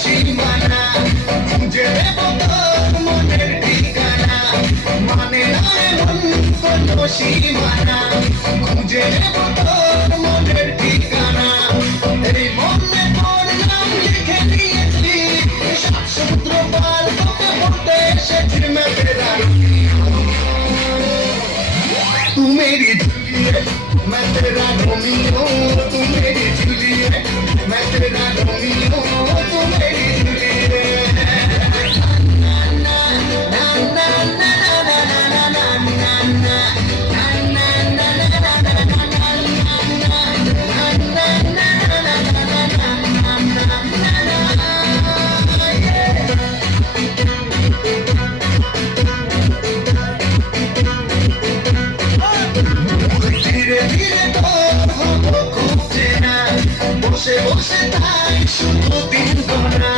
সীমানা খুঁজে দেব তোর মনের ঠিকানা মানে না এমন কোনো সীমানা খুঁজে দেব তোর মনের ঠিকানা এই মনে তোর নাম লিখে দিয়েছি সাত সমুদ্র পার তোকে পড়তে এসেছি মেঘেরা तू मेरी जूलियट मैं तेरा रोमियो तू मेरी जूलियट मैं तेरा रोमियो तू मेरी जूलियट ना ना ना ना ना ना ना ना ধীরে ধীরে তোর হবো খুব চেনা বসে বসে তাই শুধু দিন গোনা